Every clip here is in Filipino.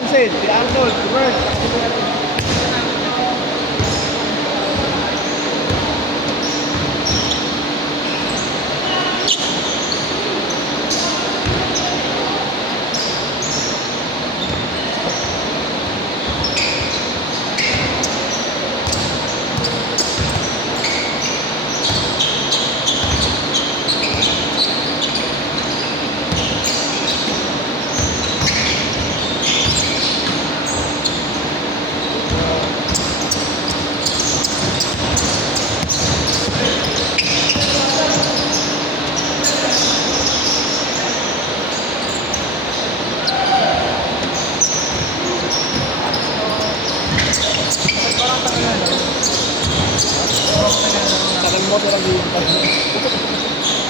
Ansel, si Arnold, Robert. Tagal mo sa naghihintay.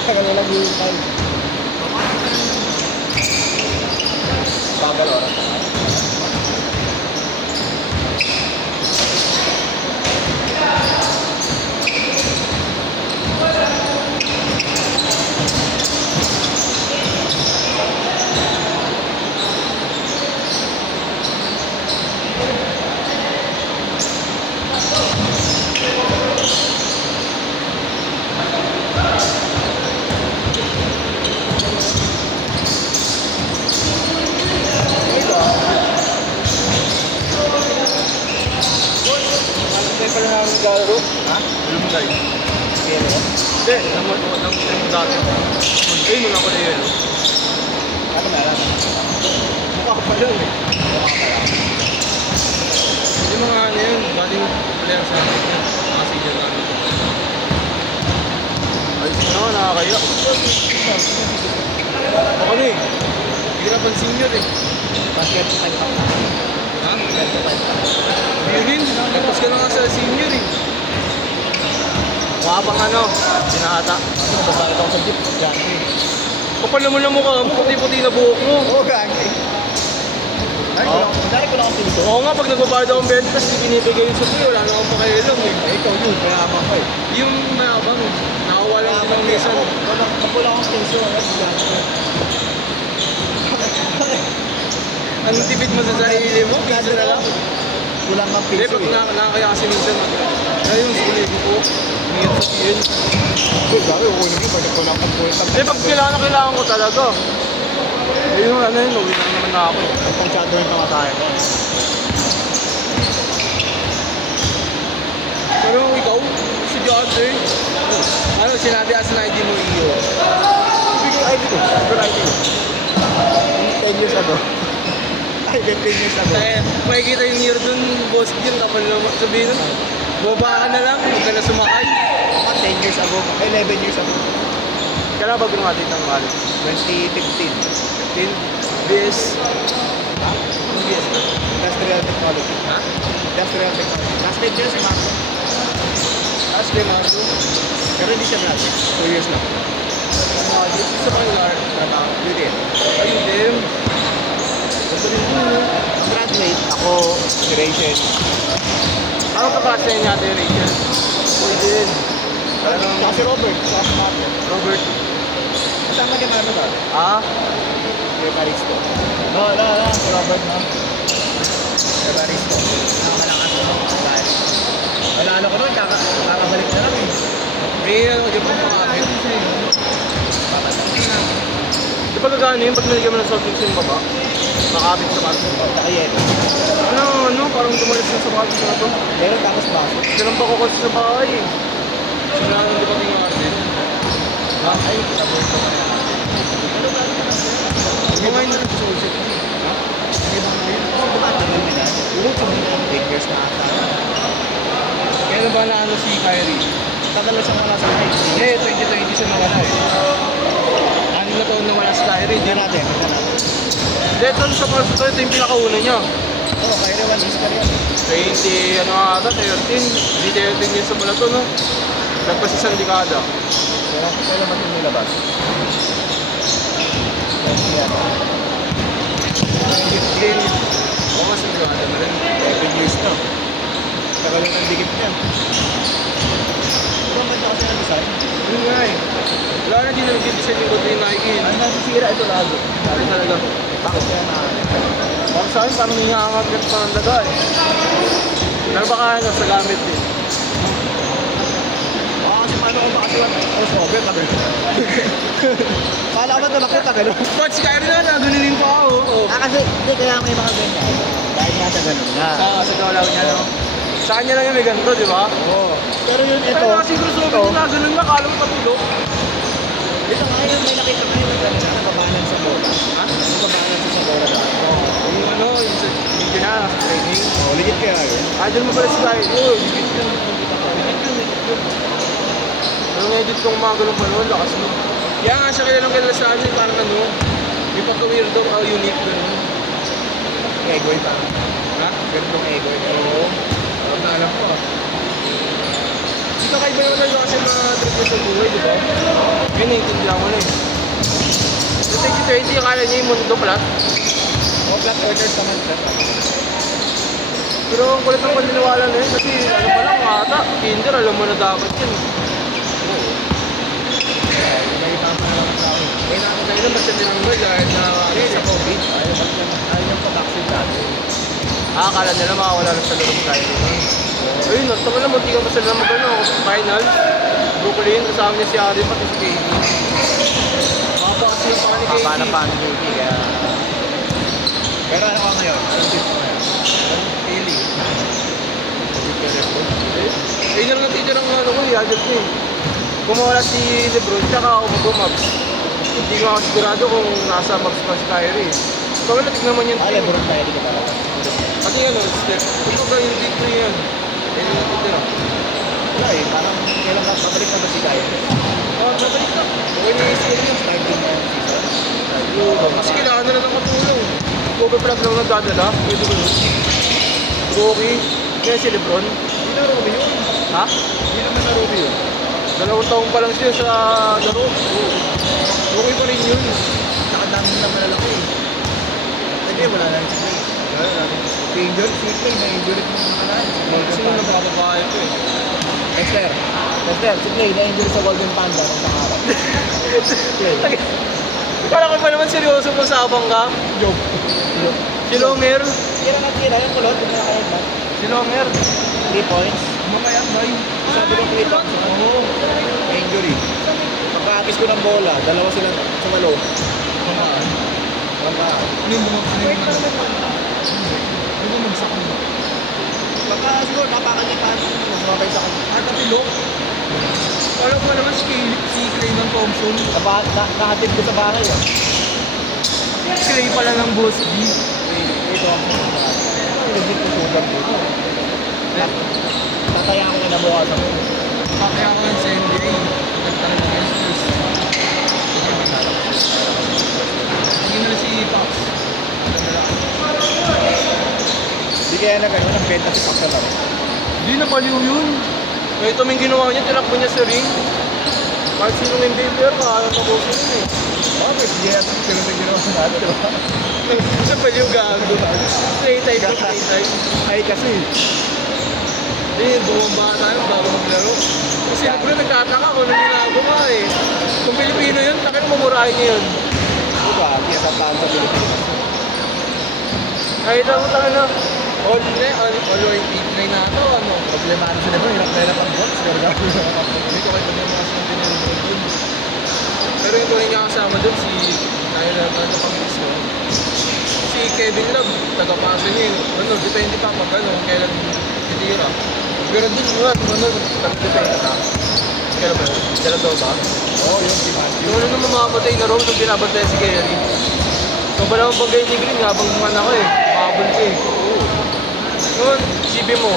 Tagal mo naghihintay. Bagal oras. Laro? Ha? Alam mo guys? Yelo? Hindi, nang dati. Hindi mo na ako na yelo. Ano na alam? Mukha ko pa lang eh. Hindi mga ano yun, dating player sa akin yun. Mga senior namin. Ayos mo naman, nakakaya. Ako na eh. Hindi ka na pang senior eh. Basket type pa. Ha? Hindi rin, tapos ka na nga sa senior eh. Mukha pang ano, binata. Babalit ako sa jeep, gangke. Kapal naman ang mukha mo, puti-puti na buhok mo. Oo, gangke. Dari ko lang ang pinto. Oo nga, pag nagbabayad akong benta, tapos binibigay yung suki, wala na akong pakialam eh. Ikaw yun, mayaman ko eh. Yung mayabang, nakawala lang din ang minsan. Kapula akong pinto, gangke. Anong tipid mo sa sarili mo? Pinsa na lang. Kulang ang Hindi, pinto pag eh. nakakaya kasi minsan, kaya yung sinili ko, ngayon sa yun. Uy, gawin, kukunin mo, pwede ko lang pagkulit. Hindi, pag kailangan ko talaga. Eh yung ano yun, uwi lang naman na ako eh. Ang pang-shadow yung pangatayan ko. Pero ikaw, si Dante, ano, sinabi as na ID mo iyo. Bigay ID ko, bigay ID ko. 10 years ago. Ay, 15 years ago. Kaya makikita yung year dun, boss din, kapal naman sabihin nun. Baba ka na lang, huwag ka na sumakay. 10 years ago, 11 years ago. Kailan ba gumatit ng wallet? 2015. 15? BS? Ha? BS na? Industrial Technology. Ha? Industrial Technology. Last 10 years, si Marco. Last day mga to. Pero hindi siya graduate. 2 years lang. Mga dito sa pangar. Yun din. Ayun din. Ang graduate, ako, si Rachel. Ano ka klase niya natin, Rachel? Uy din. Saka si Robert. Saka si Marco. Robert. Kasama din namin ba? Ah? Si Evaristo. No, si Robert na. Evaristo. Nakamalangan ko nung dahil. Alala ko nun, kakabalik na lang eh. May ano, di ba makakit? Di ba gagano yun? Pag nalagyan mo ng soft drinks yung baba? Makakapit sa baso. Nakayen. Ano, parang dumalis na sa baso na to. Meron tapos baso. Silang pa kukos sa bahay eh. Sila nang di ba tingin Ay, sabi ko na yan. Kumain na rin sa usip. Kung tumatagal nila, ulit sa mga 8 years na ata. Kaya na ba na ano si Kyrie? Tagal na siyang wala sa height. Eh, 2020 siya nawala eh. Ano na taon nawala si Kyrie? Tignan natin. Hindi, ito yung pinakauna niya. Oo, Kyrie 1 is career. 20, ano ata, 13. Hindi 13 years sa mula to, no? Nagpas isang dekada. Kailan ba yung nilabas? Yan. 15. O mas dekada na rin. 7 years na. Tagal na ng dikit niya. Diba maganda kasi ng design? Yun nga eh. Wala na din nag-design yung kotse yung Nike. Ang nasisira ito lalo. Ano talaga? Bakit kaya na? Parang sa akin, parang hingangagat pa ng daga eh. Pero baka ano, sa gamit din. Baka kasi paano kung baka siya, sober, tagal. Kala ko ba tulak tagal? But si Kyrie na, nagunin pa ako. Kasi, hindi, kaya may mga ganyan. Dahil nga sa ganun nga. Sa gawalaw niya, no? Sa kanya lang yung may ganito, di ba? Oo. Pero yun, ito. Pero kasi crossover din na, ganun nga, kala mo patulog. Ito nga yun, may nakita ko yun. Nagbabalance sa bola. Ha? Nagbabalance sa bola. Yung ano, yung sa video na, sa training. Oo, legit kaya yun. Dyan mo pala si Kyrie. Oo, legit yun. Legit yun. Anong edit kong mga ganun pa noon, lakas mo. Kaya nga siya kilalang kilala sa akin, parang ano, may pagka-weirdo, unique ganun. Egoy pa. Ha? Ganitong egoy. Oo. Alam na alam ko ah. Dito kayo ba naman kasi mga trip mo sa buhay, di ba? Yun, naiintindihan ko na eh. Yung 2020, akala niya yung mundo flat. Oo, flat earthers naman. Pero ang kulit ng paniniwala na yun kasi ano pa lang, ata, Kinder, alam mo na dapat yun. May tama naman sa akin. Eh, nakakatayo na ba't siya tinanggal dahil na Sa COVID, ayaw yung production dati. akala nila makawala na sa laro ng Kyrie. Ayun, tama na, munti ka pa sila mag-ano, final. Brooklyn, kasama niya si Ari, pati si KD. Makapakas yung pa ni KD. Paano KD, kaya... Pero ano ka ngayon? Anong tip mo ngayon? Daily. Ayun na lang natitira ang ano ko, i-adjust ko eh. Kung mawala si Lebron, tsaka ako mag-mags. Hindi ko ako sigurado kung nasa mags pa si Kyrie. Ikaw na tignan mo yung team. Lebron tayo dito talaga. Pati ano, step. Ito ba yung big three yan? Ayun na natitira. Wala eh, parang kailan ka, babalik na ba si Kaya? Babalik na. Okay na yung score niya. Starting na yung season. Kasi kailangan na ng katulong. Overplug lang nagdadala. Pwede ko yun. Rocky. Kaya si Lebron. Hindi na Ruby yun. Ha? Hindi naman na Ruby yun. 2 taong pa lang siya sa laro. Okay pa rin yun. Nakadami na malalaki eh. Hindi, wala na rin si Clay. Wala natin. Danger, si Clay, na-injury mo na lang. Kasi nung napapabahay ko eh. Esther, si Clay, na-injury sa Golden Panda nung pangarap. Clay. Parang ka pa naman seryoso mo sa abang ka. Joke. Si Lomer. Tira na tira, yung kulot, yung nakakaroon ba? Si Lomer. 3 points. Mamaya ba yun? Sabi ko 3 points. Oo. Injury. Pagkakapis ko ng bola, dalawa sila sumalo. Kamaan. Ano yung mga Ano yung magsak mo? Baka siguro napakanitaan ko sumabay sa kanya. Pilok? Alam ko naman si Clayton Thompson. Nakahatid ko sa bahay ah. Clay pala ng boss B. Ito ang legit ko sugar dito. Tataya ko kinabukasan ko. Kaya ako yung sa NBA. Nagtala ng Spurs. Tingin na si Fox. Hindi kaya na gano'n, ang benta si Paxal ako. Hindi na baliw yun. Kaya ito may ginawa niya, tinakbo niya sa ring. Kahit sinong NBA player, kaya tapusin yun eh. Pwede hindi natin pero may ginawa sa natin, di ba? Sa baliw gago. Play type to play type. Ay kasi, Hindi, bumaba tayo bago maglaro. Kasi bro, nagtataka kung ano ginagawa eh. Kung Pilipino yun, takin mamurahin niya yun. di ba, kinasapaan sa Pilipinas. Kahit ako tayo na, all white team na nato, ano. Problema na sila ba, hirap na hirap ang box, pero gagawin na ako. Hindi ko kayo pag mga sinuntin yung Lebron. Pero yung tunay niya kasama doon, si Tyler Pangis ko. Si Kevin Love, taga-pasa niya yun. Ano, depende pa pag ano, kung kailan titira. Pero doon nga, taga-depende na. Kailan ba yun? Kailan daw ba? Oo, yun, si Matthew. Yung ano nung mamamatay na road, nung binabantay si Gary. So ba naman pag ni Green, habang man ako eh, makabol ka eh. Noon, isipin mo,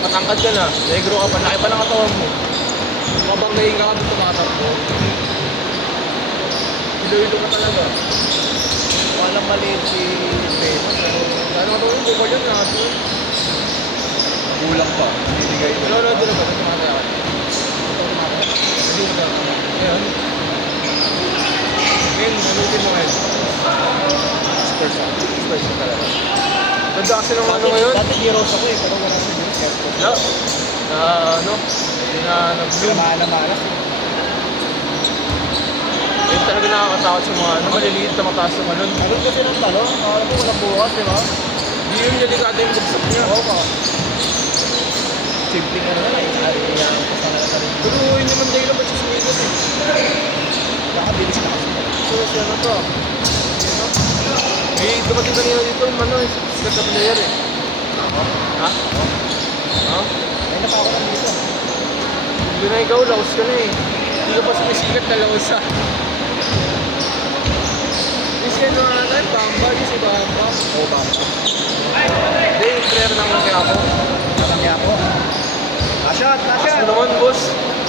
matangkad ka na, negro ka pa, laki pa ng katawan mo. Mabanggayin ka ka doon tumatakbo. Ilo-ilo ka talaga. Walang maliit si Famous, pero Ano ka yung bukal yun, nato. kulang pa. Binibigay ko. Wala doon ba? Ito mga tayo. Hindi mo tayo. Ayan. Ngayon, nalutin mo ngayon. Spurs ah. Spurs na talaga. Ganda kasi ng ano ngayon. Dati heroes ako eh, pero wala si Spurs. Wala. Na ano, hindi na nag-bloom. Namana-manas eh. Yun talaga nakakatakot sa mga ano, maliliit na mataas na malon. Meron kasi ng talong, alam mo walang bukas, di ba? Hindi yun delikado yung bugsak niya. Oo ka. Simple nga naman eh. Kaya kasama na rin. Pero hindi naman dahil ba't siya sumigot eh. Nakabilis na kasi. So, siya na to. Yan no? Eh, dumating kanina dito, ano, sikat na player eh. Ha? Ha? Ay, napa ako lang dito. Hindi na ikaw, laos ka na eh. Hindi ka pa sumisikat na laos ha. Kasi ano nga natin, Bamba, yung si Bamba. Oo ba? Hindi, yung player ng Quiapo. Nakangya ako. Nashot! Taas Nashot! mo naman, boss.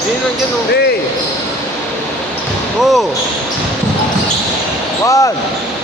Hindi nandiyan oh. 3 2 1